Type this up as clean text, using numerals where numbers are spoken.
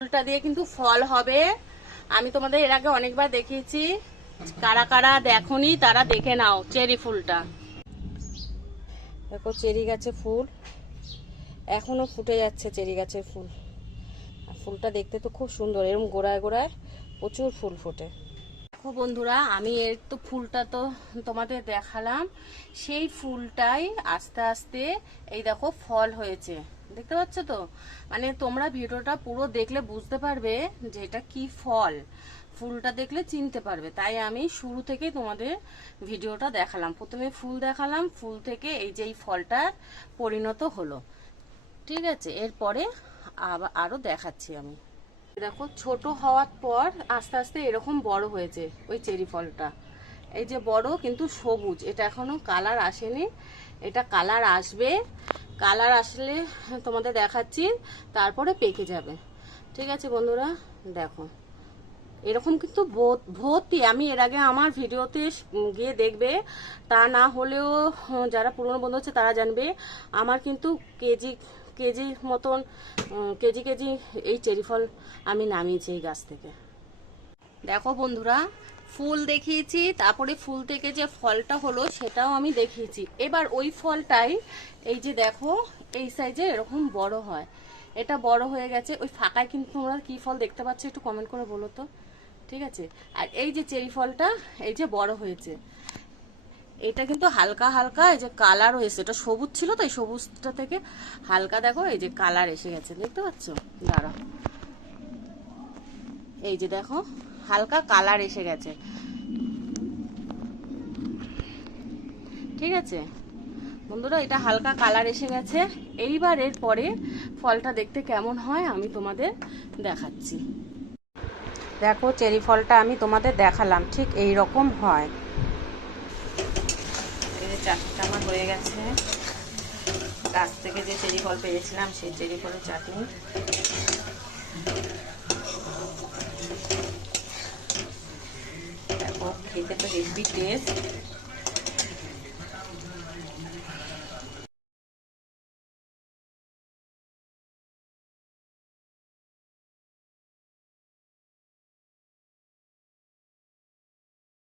ফুলটা দিয়ে কিন্তু ফল হবে। আমি তোমাদের এর আগে অনেকবার দেখিয়েছি, কারা কারা দেখোনি তারা দেখে নাও। চেরি ফুলটা দেখো, চেরি গাছে ফুল এখনো ফুটে যাচ্ছে। চেরি গাছের ফুল, আর ফুলটা দেখতে তো খুব সুন্দর, এরকম গোড়ায় গোড়ায় প্রচুর ফুল ফোটে। দেখো বন্ধুরা, আমি এর তো ফুলটা তো তোমাদের দেখালাম, সেই ফুলটাই আস্তে আস্তে এই দেখো ফল হয়েছে, দেখতে পাচ্ছ তো? মানে তোমরা ভিডিওটা পুরো দেখলে বুঝতে পারবে যে এটা কি ফল, ফুলটা দেখলে চিনতে পারবে। তাই আমি শুরু থেকেই তোমাদের ভিডিওটা দেখালাম, প্রথমে ফুল দেখালাম, ফুল থেকে এই যে এই ফলটার পরিণত হলো। ঠিক আছে, এরপরে আরো দেখাচ্ছি আমি। দেখো, ছোট হওয়ার পর আস্তে আস্তে এরকম বড় হয়েছে ওই চেরি ফলটা। এই যে বড়, কিন্তু সবুজ, এটা এখনো কালার আসেনি, এটা কালার আসবে। কালার আসলে তোমাদের দেখাচ্ছি, তারপরে পেকে যাবে। ঠিক আছে বন্ধুরা, দেখো এরকম কিন্তু ভর্তি। আমি এর আগে আমার ভিডিওতে গিয়ে দেখবে, তা না হলেও যারা পুরনো বন্ধু হচ্ছে তারা জানবে, আমার কিন্তু কেজি কেজি মতন কেজি কেজি এই চেরি ফল আমি নামিয়েছি এই গাছ থেকে। দেখো বন্ধুরা, ফুল দেখিয়েছি, তারপরে ফুল থেকে যে ফলটা হলো সেটাও আমি দেখিয়েছি। এবার ওই ফলটাই এই যে দেখো এই সাইজে এরকম বড় হয়, এটা বড় হয়ে গেছে। ওই ফাঁকায় কিন্তু তোমরা কি ফল দেখতে পাচ্ছ একটু কমেন্ট করে বলো তো। ঠিক আছে, আর এই যে চেরি ফলটা এই যে বড় হয়েছে, এটা কিন্তু হালকা হালকা এই যে কালার হয়েছে, এটা সবুজ ছিল তো, এই সবুজটা থেকে হালকা দেখো এই যে কালার এসে গেছে, দেখতে পাচ্ছ? দাঁড়া, এই যে দেখো হালকা কালার এসে গেছে। ঠিক আছে বন্ধুরা, এটা হালকা কালার এসে গেছে। এইবার এর পরে ফলটা দেখতে কেমন হয় আমি তোমাদের দেখাচ্ছি। দেখো, চেরি ফলটা আমি তোমাদের দেখালাম, ঠিক এই রকম হয়। এই যে চাটনিটা আমার হয়ে গেছে, গাছ থেকে যে চেরি ফল পেয়েছিলাম সেই চেরি ফলের চাটনি। দেখো, খেতে তো হেভি টেস্ট।